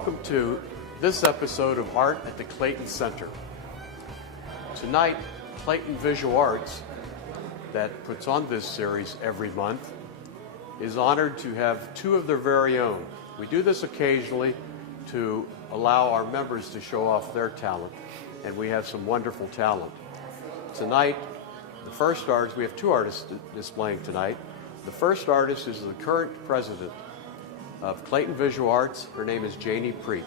Welcome to this episode of Art at the Clayton Center. Tonight, Clayton Visual Arts, that puts on this series every month, is honored to have two of their very own. We do this occasionally to allow our members to show off their talent, and we have some wonderful talent. Tonight, the first artist, we have two artists displaying tonight. The first artist is the current president of Clayton Visual Arts. Her name is Prete.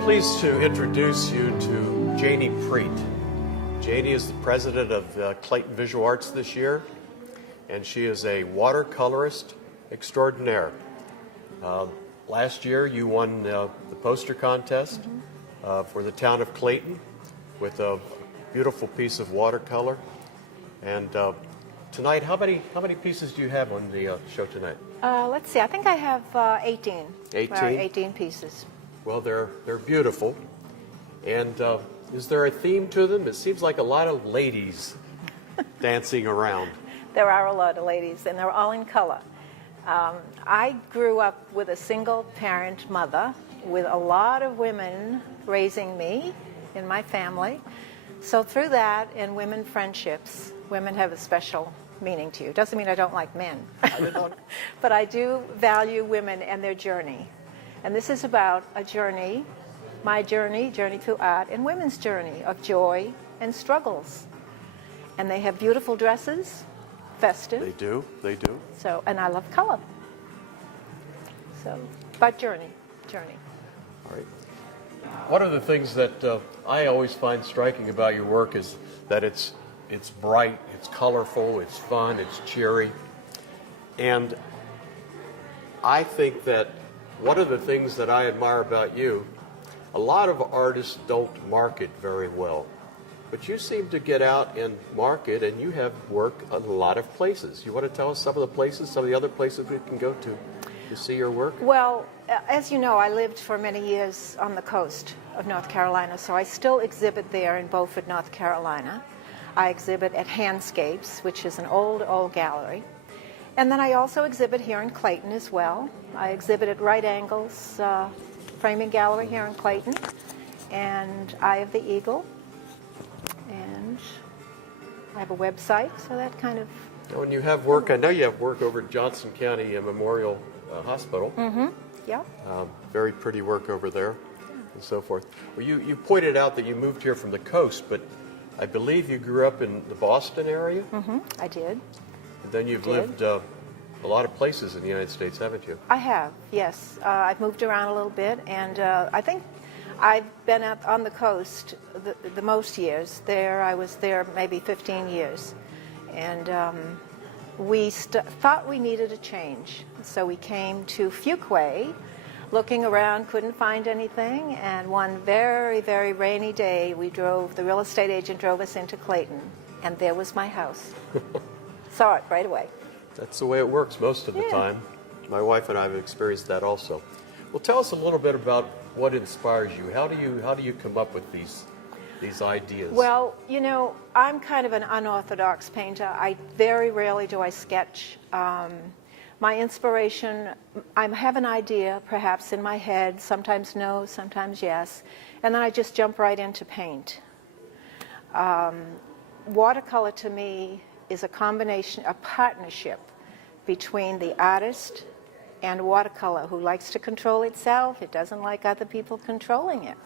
Pleased to introduce you to Janie Prete. Janie is the president of Clayton Visual Arts this year, and she is a watercolorist extraordinaire. Last year you won the poster contest for the town of Clayton with a beautiful piece of watercolor. And tonight, how many pieces do you have on the show tonight? Let's see, I think I have 18. 18? 18 pieces. Well, they're beautiful. And is there a theme to them? It seems like a lot of ladies dancing around. There are a lot of ladies, and they're all in color. I grew up with a single-parent mother with a lot of women raising me in my family. So through that and women friendships, women have a special meaning to you. Doesn't mean I don't like men, but I do value women and their journey. And this is about a journey, my journey through art, and women's journey of joy and struggles. And they have beautiful dresses, festive. They do. So, and I love color. So, but journey. All right. One of the things that I always find striking about your work is that it's bright, it's colorful, it's fun, it's cheery. And I think that one of the things that I admire about you, a lot of artists don't market very well. But you seem to get out and market, and you have work in a lot of places. You want to tell us some of the places, some of the other places we can go to see your work? Well, as you know, I lived for many years on the coast of North Carolina, so I still exhibit there in Beaufort, North Carolina. I exhibit at Handscapes, which is an old gallery. And then I also exhibit here in Clayton as well. I exhibit at Right Angles Framing Gallery here in Clayton, and Eye of the Eagle. And I have a website, so that kind of... When you have work, I know you have work over at Johnson County Memorial Hospital. Mm-hmm, yeah. Very pretty work over there, and so forth. Well, you pointed out that you moved here from the coast, but I believe you grew up in the Boston area? Mm-hmm, I did. And then you've lived a lot of places in the United States, haven't you? I have, yes. I've moved around a little bit, and I think I've been on the coast the most years. I was there maybe 15 years. And we thought we needed a change. So we came to Fuquay, looking around, couldn't find anything. And one very, very rainy day, the real estate agent drove us into Clayton. And there was my house. Saw it right away. That's the way it works most of the time. My wife and I have experienced that also. Well, tell us a little bit about what inspires you. How do you come up with these ideas? Well, you know, I'm kind of an unorthodox painter. Very rarely do I sketch. My inspiration, I have an idea perhaps in my head, sometimes no, sometimes yes, and then I just jump right into paint. Watercolor to me is a partnership between the artist and watercolor, who likes to control itself. It doesn't like other people controlling it.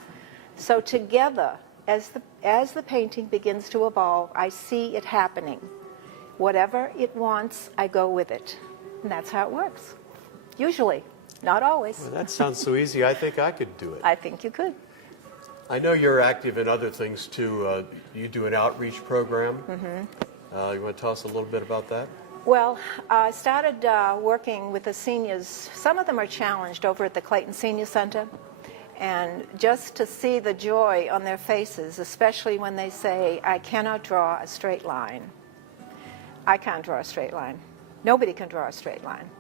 So together, as the painting begins to evolve, I see it happening. Whatever it wants, I go with it. And that's how it works. Usually, not always. Well, that sounds so easy. I think I could do it. I think you could. I know you're active in other things too. You do an outreach program. Mm-hmm. You want to tell us a little bit about that? Well, I started working with the seniors. Some of them are challenged over at the Clayton Senior Center. And just to see the joy on their faces, especially when they say, I cannot draw a straight line. I can't draw a straight line. Nobody can draw a straight line.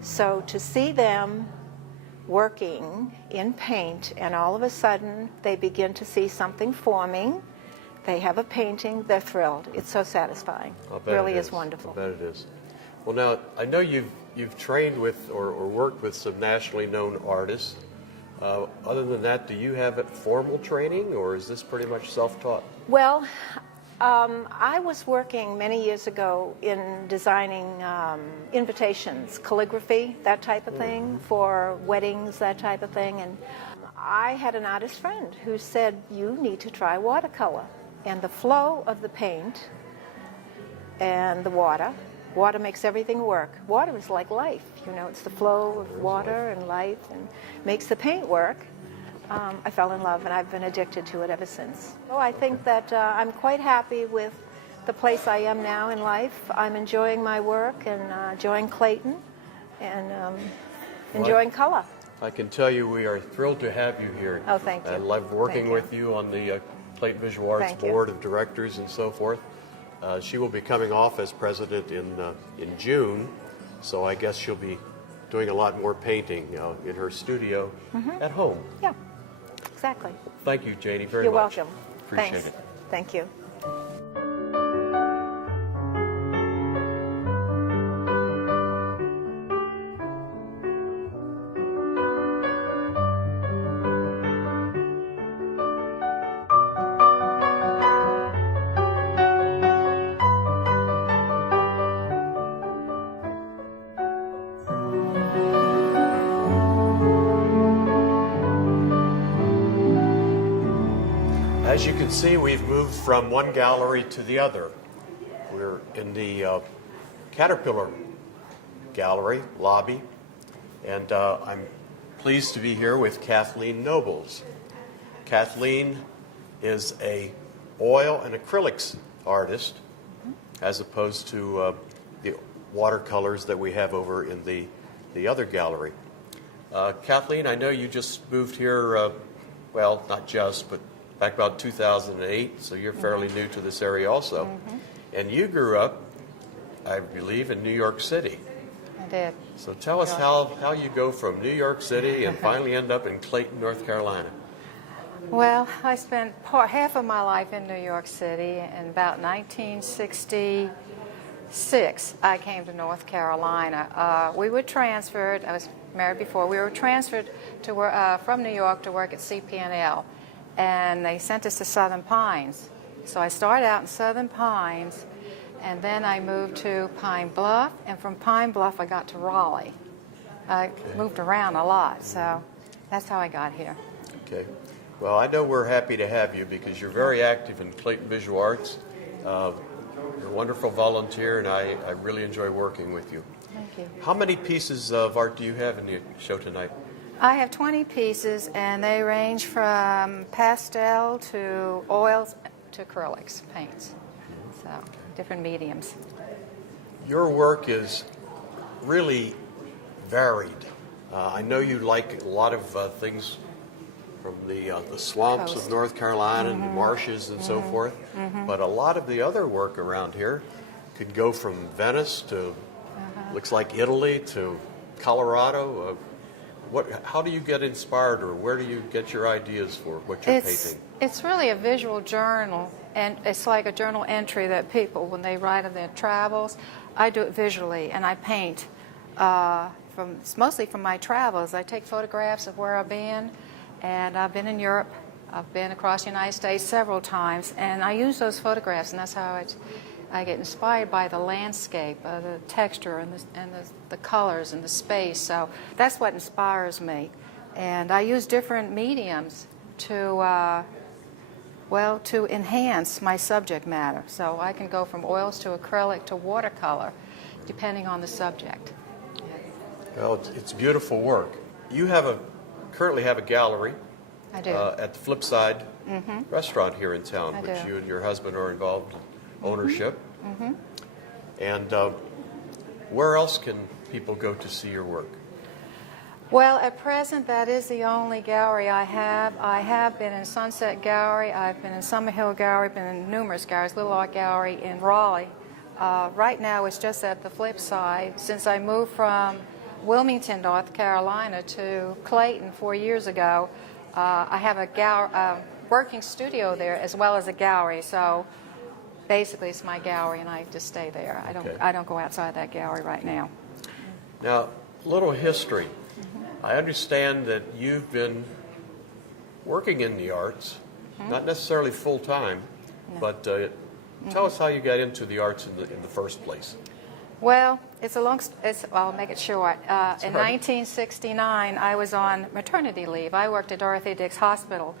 So to see them working in paint, and all of a sudden they begin to see something forming. They have a painting, they're thrilled. It's so satisfying. It really is wonderful. I bet it is. Well, now, I know you've trained with or worked with some nationally known artists. Other than that, do you have formal training, or is this pretty much self-taught? Well, I was working many years ago in designing invitations, calligraphy, that type of thing, for weddings, that type of thing. And I had an artist friend who said, you need to try watercolor. And the flow of the paint and the water makes everything work. Water is like life, you know, it's the flow of water and life and makes the paint work. I fell in love, and I've been addicted to it ever since. So I think that I'm quite happy with the place I am now in life. I'm enjoying my work and enjoying Clayton and enjoying color. I can tell you we are thrilled to have you here. Oh, thank you. I love working with you on the Clayton Visual Arts Board of Directors and so forth. She will be coming off as president in June, so I guess she'll be doing a lot more painting in her studio at home. Yeah, exactly. Thank you, Janie, very You're much. welcome. Appreciate Thanks. it. Thank you. As you can see, we've moved from one gallery to the other. We're in the Caterpillar Gallery lobby, and I'm pleased to be here with Kathleen Nobles. Kathleen is a oil and acrylics artist, as opposed to the watercolors that we have over in the other gallery. Kathleen, I know you just moved here, well, not just, but back about 2008, so you're fairly new to this area also. And you grew up, I believe, in New York City. I did. So tell us how you go from New York City and finally end up in Clayton, North Carolina. Well, I spent half of my life in New York City. In about 1966, I came to North Carolina. We were transferred. I was married before. We were transferred to from New York to work at CP&L, and they sent us to Southern Pines. So I started out in Southern Pines, and then I moved to Pine Bluff, and from Pine Bluff I got to Raleigh. I moved around a lot, so that's how I got here. Okay. Well, I know we're happy to have you because you're very active in Clayton Visual Arts. You're a wonderful volunteer, and I really enjoy working with you. Thank you. How many pieces of art do you have in the show tonight? I have 20 pieces, and they range from pastel to oils to acrylics, paints, so different mediums. Your work is really varied. I know you like a lot of things from the swamps Coast. of North Carolina and the marshes and so forth, but a lot of the other work around here could go from Venice to looks like Italy to Colorado. How do you get inspired, or where do you get your ideas for what you're painting? It's really a visual journal, and it's like a journal entry that people, when they write of their travels, I do it visually, and I paint. It's mostly from my travels. I take photographs of where I've been, and I've been in Europe. I've been across the United States several times, and I use those photographs, and that's how I get inspired by the landscape, the texture, and the colors and the space. So that's what inspires me. And I use different mediums to enhance my subject matter. So I can go from oils to acrylic to watercolor, depending on the subject. Well, it's beautiful work. You currently have a gallery. I do. At the Flipside restaurant here in town, I which do. you and your husband are involved in ownership. And where else can people go to see your work? Well, at present, that is the only gallery I have. I have been in Sunset Gallery, I've been in Summerhill Gallery, been in numerous galleries, Little Art Gallery in Raleigh. Right now, it's just at the Flipside. Since I moved from Wilmington, North Carolina, to Clayton 4 years ago. I have a working studio there as well as a gallery. So basically, it's my gallery, and I just stay there. I don't go outside that gallery right now. Now, a little history. I understand that you've been working in the arts, not necessarily full time, but tell us how you got into the arts in the first place. Well, I'll make it short. In 1969, I was on maternity leave. I worked at Dorothy Dix Hospital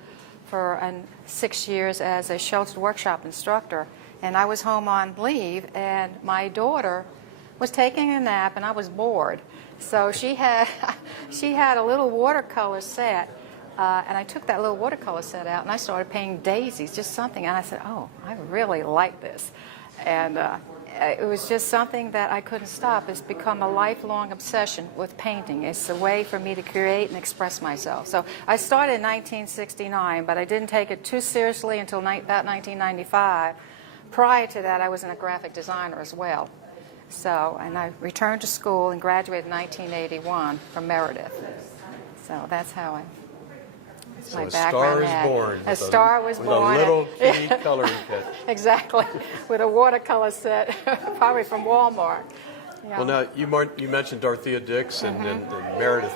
for 6 years as a sheltered workshop instructor, and I was home on leave, and my daughter was taking a nap, and I was bored. So she had a little watercolor set, and I took that little watercolor set out, and I started painting daisies, just something, and I said, oh, I really like this. And it was just something that I couldn't stop. It's become a lifelong obsession with painting. It's a way for me to create and express myself. So I started in 1969, but I didn't take it too seriously until about 1995. Prior to that, I was a graphic designer as well. So, and I returned to school and graduated in 1981 from Meredith. So that's how So my a background. star is born. A star was born. With a little kitty coloring kit. Exactly, with a watercolor set, probably from Walmart. Yeah. Well, now you mentioned Dorothea Dix and Meredith.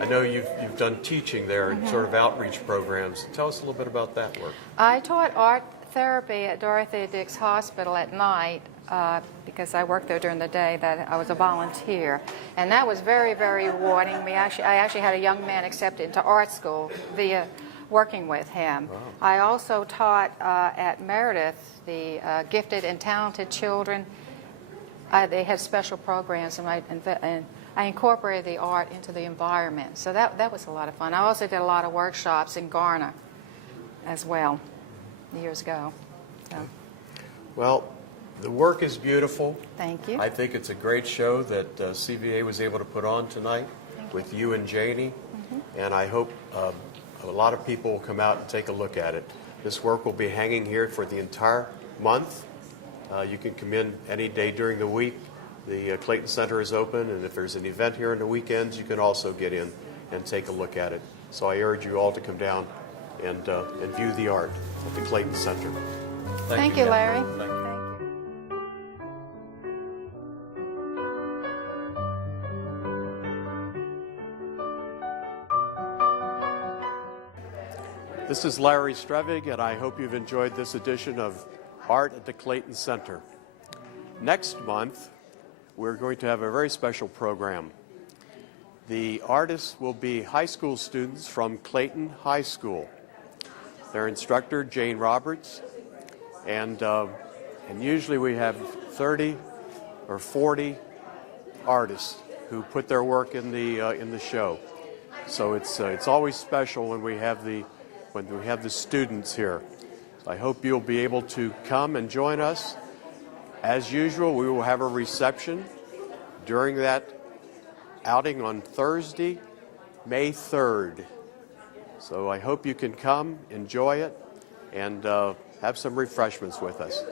I know you've done teaching there and sort of outreach programs. Tell us a little bit about that work. I taught art therapy at Dorothea Dix Hospital at night because I worked there during the day. That I was a volunteer, and that was very, very rewarding. I actually had a young man accepted into art school via working with him. Wow. I also taught at Meredith the gifted and talented children. They have special programs, and I incorporated the art into the environment. So that was a lot of fun. I also did a lot of workshops in Garner as well years ago. So. Well, the work is beautiful. Thank you. I think it's a great show that CVA was able to put on tonight with you and Janie, and I hope a lot of people will come out and take a look at it. This work will be hanging here for the entire month. You can come in any day during the week. The Clayton Center is open, and if there's an event here on the weekends, you can also get in and take a look at it. So I urge you all to come down and view the art at the Clayton Center. Thank you, Larry. Thank you. This is Larry Strevig, and I hope you've enjoyed this edition of Art at the Clayton Center. Next month, we're going to have a very special program. The artists will be high school students from Clayton High School. Their instructor, Jane Roberts, and usually we have 30 or 40 artists who put their work in the show. So it's always special when we have the students here. So I hope you'll be able to come and join us. As usual, we will have a reception during that outing on Thursday, May 3rd. So I hope you can come, enjoy it, and have some refreshments with us.